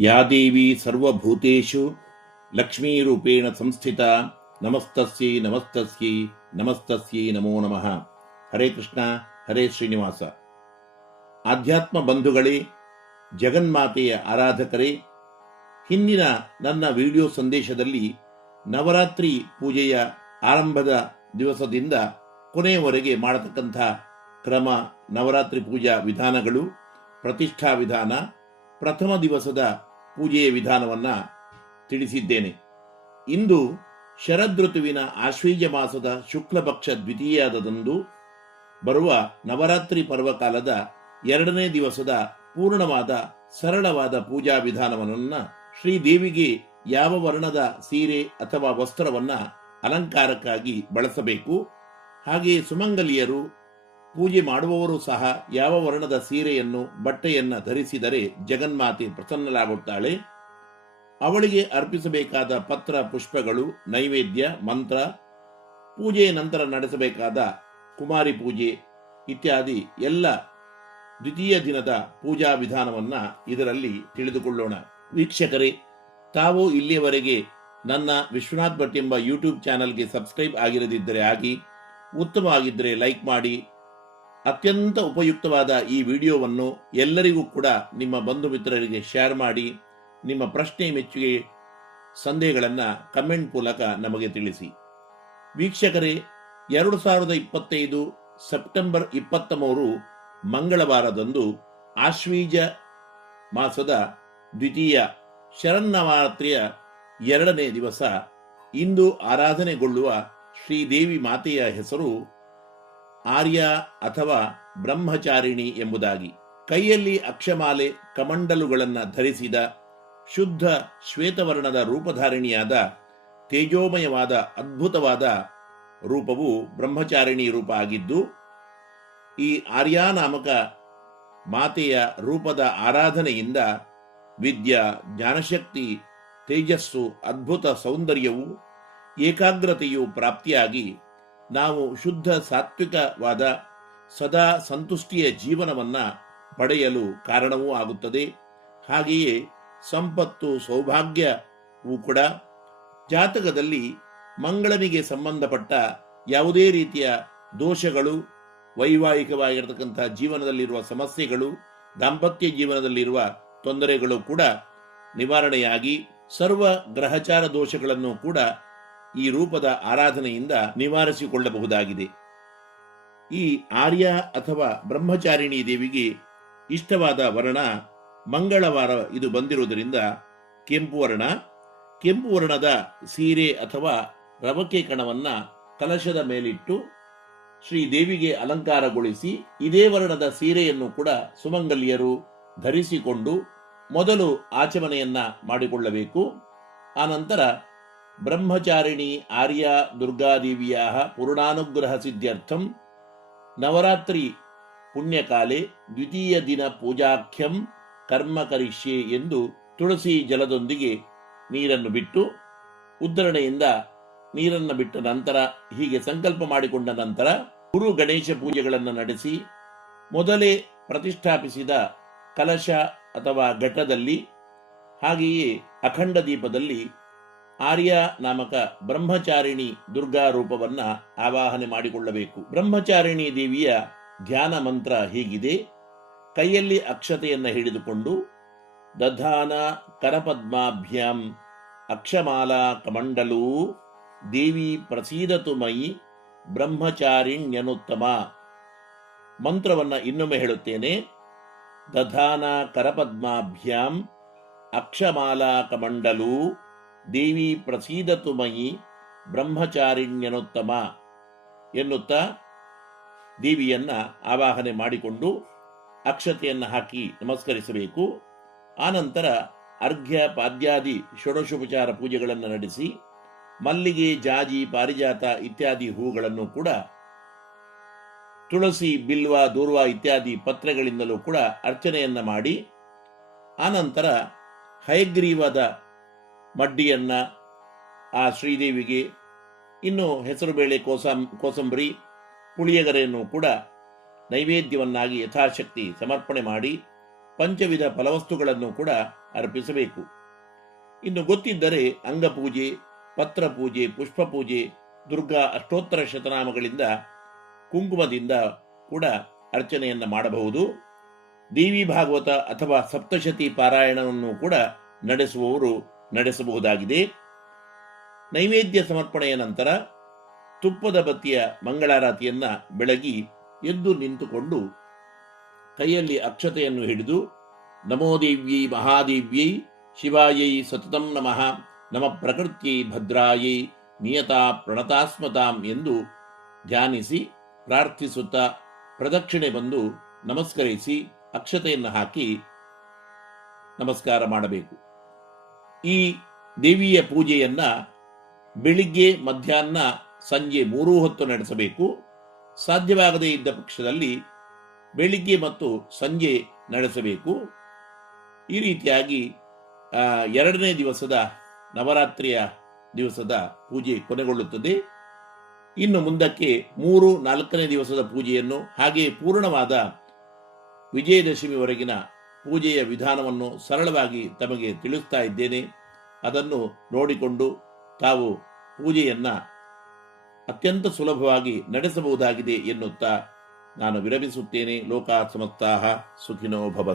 ಯಾ ದೇವಿ ಸರ್ವಭೂತೇಷು ಲಕ್ಷ್ಮೀರೂಪೇಣ ಸಂಸ್ಥಿತಾ ನಮಸ್ತಸ್ಯೈ ನಮಸ್ತಸ್ಯೈ ನಮಸ್ತಸ್ಯೈ ನಮೋ ನಮಃ. ಹರೇ ಕೃಷ್ಣ, ಹರೇ ಶ್ರೀನಿವಾಸ. ಆಧ್ಯಾತ್ಮ ಬಂಧುಗಳೇ, ಜಗನ್ಮಾತೆಯ ಆರಾಧಕರೇ, ಹಿಂದಿನ ನನ್ನ ವಿಡಿಯೋ ಸಂದೇಶದಲ್ಲಿ ನವರಾತ್ರಿ ಪೂಜೆಯ ಆರಂಭದ ದಿವಸದಿಂದ ಕೊನೆಯವರೆಗೆ ಮಾಡತಕ್ಕಂಥ ಕ್ರಮ, ನವರಾತ್ರಿ ಪೂಜಾ ವಿಧಾನಗಳು, ಪ್ರತಿಷ್ಠಾ ವಿಧಾನ, ಪ್ರಥಮ ದಿವಸದ ಪೂಜೆಯ ವಿಧಾನವನ್ನು ತಿಳಿಸಿದ್ದೇನೆ. ಇಂದು ಶರದೃತುವಿನ ಆಶ್ವೀಜ ಮಾಸದ ಶುಕ್ಲಪಕ್ಷ ದ್ವಿತೀಯದಂದು ಬರುವ ನವರಾತ್ರಿ ಪರ್ವಕಾಲದ ಎರಡನೇ ದಿವಸದ ಪೂರ್ಣವಾದ ಸರಳವಾದ ಪೂಜಾ ವಿಧಾನವನ್ನು, ಶ್ರೀದೇವಿಗೆ ಯಾವ ವರ್ಣದ ಸೀರೆ ಅಥವಾ ವಸ್ತ್ರವನ್ನು ಅಲಂಕಾರಕ್ಕಾಗಿ ಬಳಸಬೇಕು, ಹಾಗೆಯೇ ಸುಮಂಗಲಿಯರು ಪೂಜೆ ಮಾಡುವವರು ಸಹ ಯಾವ ವರ್ಣದ ಸೀರೆಯನ್ನು ಬಟ್ಟೆಯನ್ನು ಧರಿಸಿದರೆ ಜಗನ್ಮಾತೆ ಪ್ರಸನ್ನಳಾಗುತ್ತಾಳೆ, ಅವಳಿಗೆ ಅರ್ಪಿಸಬೇಕಾದ ಪತ್ರ ಪುಷ್ಪಗಳು, ನೈವೇದ್ಯ, ಮಂತ್ರ, ಪೂಜೆಯ ನಂತರ ನಡೆಸಬೇಕಾದ ಕುಮಾರಿ ಪೂಜೆ ಇತ್ಯಾದಿ ಎಲ್ಲ ದ್ವಿತೀಯ ದಿನದ ಪೂಜಾ ವಿಧಾನವನ್ನು ಇದರಲ್ಲಿ ತಿಳಿದುಕೊಳ್ಳೋಣ. ವೀಕ್ಷಕರೇ, ತಾವು ಇಲ್ಲಿಯವರೆಗೆ ನನ್ನ ವಿಶ್ವನಾಥ್ ಭಟ್ ಎಂಬ ಯೂಟ್ಯೂಬ್ ಚಾನಲ್ಗೆ ಸಬ್ಸ್ಕ್ರೈಬ್ ಆಗಿರದಿದ್ದರೆ ಆಗಿ, ಉತ್ತಮವಾಗಿದ್ದರೆ ಲೈಕ್ ಮಾಡಿ, ಅತ್ಯಂತ ಉಪಯುಕ್ತವಾದ ಈ ವಿಡಿಯೋವನ್ನು ಎಲ್ಲರಿಗೂ ಕೂಡ ನಿಮ್ಮ ಬಂಧು ಮಿತ್ರರಿಗೆ ಶೇರ್ ಮಾಡಿ, ನಿಮ್ಮ ಪ್ರಶ್ನೆ, ಮೆಚ್ಚುಗೆ, ಸಂದೇಹಗಳನ್ನು ಕಮೆಂಟ್ ಮೂಲಕ ನಮಗೆ ತಿಳಿಸಿ. ವೀಕ್ಷಕರೇ, 2025 ಸೆಪ್ಟೆಂಬರ್ 23 ಮಂಗಳವಾರದಂದು ಆಶ್ವೀಜ ಮಾಸದ ದ್ವಿತೀಯ ಶರನ್ನವರಾತ್ರಿಯ ಎರಡನೇ ದಿವಸ ಇಂದು ಆರಾಧನೆಗೊಳ್ಳುವ ಶ್ರೀದೇವಿ ಮಾತೆಯ ಹೆಸರು ಆರ್ಯ ಅಥವಾ ಬ್ರಹ್ಮಚಾರಿಣಿ ಎಂಬುದಾಗಿ. ಕೈಯಲ್ಲಿ ಅಕ್ಷಮಾಲೆ, ಕಮಂಡಲುಗಳನ್ನು ಧರಿಸಿದ ಶುದ್ಧ ಶ್ವೇತವರ್ಣದ ರೂಪಧಾರಿಣಿಯಾದ ತೇಜೋಮಯವಾದ ಅದ್ಭುತವಾದ ರೂಪವು ಬ್ರಹ್ಮಚಾರಿಣಿ ರೂಪ ಆಗಿದ್ದು, ಈ ಆರ್ಯ ನಾಮಕ ಮಾತೆಯ ರೂಪದ ಆರಾಧನೆಯಿಂದ ವಿದ್ಯಾ, ಜ್ಞಾನಶಕ್ತಿ, ತೇಜಸ್ಸು, ಅದ್ಭುತ ಸೌಂದರ್ಯವು, ಏಕಾಗ್ರತೆಯು ಪ್ರಾಪ್ತಿಯಾಗಿ ನಾವು ಶುದ್ಧ ಸಾತ್ವಿಕವಾದ ಸದಾ ಸಂತುಷ್ಟಿಯ ಜೀವನವನ್ನು ಪಡೆಯಲು ಕಾರಣವೂ ಆಗುತ್ತದೆ. ಹಾಗೆಯೇ ಸಂಪತ್ತು, ಸೌಭಾಗ್ಯವೂ ಕೂಡ, ಜಾತಕದಲ್ಲಿ ಮಂಗಳನಿಗೆ ಸಂಬಂಧಪಟ್ಟ ಯಾವುದೇ ರೀತಿಯ ದೋಷಗಳು, ವೈವಾಹಿಕವಾಗಿರತಕ್ಕಂಥ ಜೀವನದಲ್ಲಿರುವ ಸಮಸ್ಯೆಗಳು, ದಾಂಪತ್ಯ ಜೀವನದಲ್ಲಿರುವ ತೊಂದರೆಗಳು ಕೂಡ ನಿವಾರಣೆಯಾಗಿ ಸರ್ವ ಗ್ರಹಚಾರ ದೋಷಗಳನ್ನು ಕೂಡ ಈ ರೂಪದ ಆರಾಧನೆಯಿಂದ ನಿವಾರಿಸಿಕೊಳ್ಳಬಹುದಾಗಿದೆ. ಈ ಆರ್ಯ ಅಥವಾ ಬ್ರಹ್ಮಚಾರಿಣಿ ದೇವಿಗೆ ಇಷ್ಟವಾದ ವರ್ಣ ಮಂಗಳವಾರ ಇದು ಬಂದಿರುವುದರಿಂದ ಕೆಂಪು ವರ್ಣ. ಕೆಂಪು ವರ್ಣದ ಸೀರೆ ಅಥವಾ ರವಕೆ ಕಣವನ್ನು ಕಲಶದ ಮೇಲಿಟ್ಟು ಶ್ರೀದೇವಿಗೆ ಅಲಂಕಾರಗೊಳಿಸಿ ಇದೇ ವರ್ಣದ ಸೀರೆಯನ್ನು ಕೂಡ ಸುಮಂಗಲಿಯರು ಧರಿಸಿಕೊಂಡು ಮೊದಲು ಆಚಮನೆಯನ್ನ ಮಾಡಿಕೊಳ್ಳಬೇಕು. ಆನಂತರ ಬ್ರಹ್ಮಚಾರಿಣಿ ಆರ್ಯ ದುರ್ಗಾದೇವಿಯ ಪೂರ್ಣಾನುಗ್ರಹ ಸಿದ್ಧ್ಯರ್ಥಂ ನವರಾತ್ರಿ ಪುಣ್ಯಕಾಲೆ ದ್ವಿತೀಯ ದಿನ ಪೂಜಾಖ್ಯಂ ಕರ್ಮ ಕರಿಷ್ಯೆ ಎಂದು ತುಳಸಿ ಜಲದೊಂದಿಗೆ ನೀರನ್ನು ಬಿಟ್ಟು, ಉದ್ಧರಣೆಯಿಂದ ನೀರನ್ನು ಬಿಟ್ಟ ನಂತರ ಹೀಗೆ ಸಂಕಲ್ಪ ಮಾಡಿಕೊಂಡ ನಂತರ ಗುರು ಗಣೇಶ ಪೂಜೆಗಳನ್ನು ನಡೆಸಿ, ಮೊದಲೇ ಪ್ರತಿಷ್ಠಾಪಿಸಿದ ಕಲಶ ಅಥವಾ ಘಟದಲ್ಲಿ ಹಾಗೆಯೇ ಅಖಂಡ ದೀಪದಲ್ಲಿ ಆರ್ಯ ನಾಮಕ ಬ್ರಹ್ಮಚಾರಿಣಿ ದುರ್ಗಾ ರೂಪವನ್ನು ಆವಾಹನೆ ಮಾಡಿಕೊಳ್ಳಬೇಕು. ಬ್ರಹ್ಮಚಾರಿಣಿ ದೇವಿಯ ಧ್ಯಾನ ಮಂತ್ರ ಹೀಗಿದೆ: ಕೈಯಲ್ಲಿ ಅಕ್ಷತೆಯನ್ನು ಹಿಡಿದುಕೊಂಡು ದಧಾನ ಕರಪದ್ಮಾಭ್ಯಾಂ ಅಕ್ಷಮಾಲಾ ಕಮಂಡಲೂ ದೇವಿ ಪ್ರಸೀದತು ಮಯಿ ಬ್ರಹ್ಮಚಾರಿಣ್ಯನುತ್ತಮ. ಮಂತ್ರವನ್ನು ಇನ್ನೊಮ್ಮೆ ಹೇಳುತ್ತೇನೆ: ದಧಾನ ಕರಪದ್ಮಾಭ್ಯಾಂ ಅಕ್ಷಮಾಲಾ ಕಮಂಡಲೂ ದೇವಿ ಪ್ರಸೀದತು ಮಯಿ ಬ್ರಹ್ಮಚಾರಿಣ್ಯನುತ್ತಮ ಎನ್ನುತ್ತಾ ದೇವಿಯನ್ನ ಆವಾಹನೆ ಮಾಡಿಕೊಂಡು ಅಕ್ಷತೆಯನ್ನು ಹಾಕಿ ನಮಸ್ಕರಿಸಬೇಕು. ಆನಂತರ ಅರ್ಘ್ಯ, ಪಾದ್ಯಾದಿ ಷೋಡಶೋಪಚಾರ ಪೂಜೆಗಳನ್ನು ನಡೆಸಿ ಮಲ್ಲಿಗೆ, ಜಾಜಿ, ಪಾರಿಜಾತ ಇತ್ಯಾದಿ ಹೂಗಳನ್ನು ಕೂಡ, ತುಳಸಿ, ಬಿಲ್ವ, ದೂರ್ವ ಇತ್ಯಾದಿ ಪತ್ರೆಗಳಿಂದಲೂ ಕೂಡ ಅರ್ಚನೆಯನ್ನ ಮಾಡಿ, ಆನಂತರ ಹಯಗ್ರೀವದ ಮಡ್ಡಿಯನ್ನ ಆ ಶ್ರೀದೇವಿಗೆ, ಇನ್ನು ಹೆಸರುಬೇಳೆ, ಕೋಸಂಬರಿ, ಪುಳಿಯಗರೆಯನ್ನು ಕೂಡ ನೈವೇದ್ಯವನ್ನಾಗಿ ಯಥಾಶಕ್ತಿ ಸಮರ್ಪಣೆ ಮಾಡಿ, ಪಂಚವಿಧ ಫಲವಸ್ತುಗಳನ್ನು ಕೂಡ ಅರ್ಪಿಸಬೇಕು. ಇನ್ನು ಗೊತ್ತಿದ್ದರೆ ಅಂಗಪೂಜೆ, ಪತ್ರಪೂಜೆ, ಪುಷ್ಪಪೂಜೆ, ದುರ್ಗಾ ಅಷ್ಟೋತ್ತರ ಶತನಾಮಗಳಿಂದ ಕುಂಕುಮದಿಂದ ಕೂಡ ಅರ್ಚನೆಯನ್ನು ಮಾಡಬಹುದು. ದೇವಿ ಭಾಗವತ ಅಥವಾ ಸಪ್ತಶತಿ ಪಾರಾಯಣವನ್ನು ಕೂಡ ನಡೆಸುವವರು ನಡೆಸಬಹುದಾಗಿದೆ. ನೈವೇದ್ಯ ಸಮರ್ಪಣೆಯ ನಂತರ ತುಪ್ಪದ ಬತ್ತಿಯ ಮಂಗಳಾರತಿಯನ್ನ ಬೆಳಗಿ ಎದ್ದು ನಿಂತುಕೊಂಡು ಕೈಯಲ್ಲಿ ಅಕ್ಷತೆಯನ್ನು ಹಿಡಿದು ನಮೋ ದೇವ್ಯೈ ಮಹಾದೇವ್ಯೈ ಶಿವಾಯೈ ಸತತಂ ನಮಃ ನಮ ಪ್ರಕೃತ್ಯೈ ಭದ್ರಾಯೈ ನಿಯತಾ ಪ್ರಣತಾಸ್ಮತಾಂ ಎಂದು ಧ್ಯಾನಿಸಿ ಪ್ರಾರ್ಥಿಸುತ್ತಾ ಪ್ರದಕ್ಷಿಣೆ ಬಂದು ನಮಸ್ಕರಿಸಿ ಅಕ್ಷತೆಯನ್ನು ಹಾಕಿ ನಮಸ್ಕಾರ ಮಾಡಬೇಕು. ಈ ದೇವಿಯ ಪೂಜೆಯನ್ನ ಬೆಳಿಗ್ಗೆ, ಮಧ್ಯಾಹ್ನ, ಸಂಜೆ 3 ಹೊತ್ತು ನಡೆಸಬೇಕು. ಸಾಧ್ಯವಾಗದೇ ಇದ್ದ ಪಕ್ಷದಲ್ಲಿ ಬೆಳಿಗ್ಗೆ ಮತ್ತು ಸಂಜೆ ನಡೆಸಬೇಕು. ಈ ರೀತಿಯಾಗಿ 2ನೇ ದಿವಸದ ನವರಾತ್ರಿಯ ದಿವಸದ ಪೂಜೆ ಕೊನೆಗೊಳ್ಳುತ್ತದೆ. ಇನ್ನು ಮುಂದಕ್ಕೆ 3, 4ನೇ ದಿವಸದ ಪೂಜೆಯನ್ನು ಹಾಗೆ ಪೂರ್ಣವಾದ ವಿಜಯದಶಮಿವರೆಗಿನ ಪೂಜೆಯ ವಿಧಾನವನ್ನು ಸರಳವಾಗಿ ತಮಗೆ ತಿಳಿಸ್ತಾ ಇದ್ದೇನೆ. ಅದನ್ನು ನೋಡಿಕೊಂಡು ತಾವು ಪೂಜೆಯನ್ನ ಅತ್ಯಂತ ಸುಲಭವಾಗಿ ನಡೆಸಬಹುದಾಗಿದೆ ಎನ್ನುತ್ತಾ ನಾನು ವಿರಮಿಸುತ್ತೇನೆ. ಲೋಕಾಃ ಸಮಸ್ತಾಃ ಸುಖಿನೋ ಭವಂತು.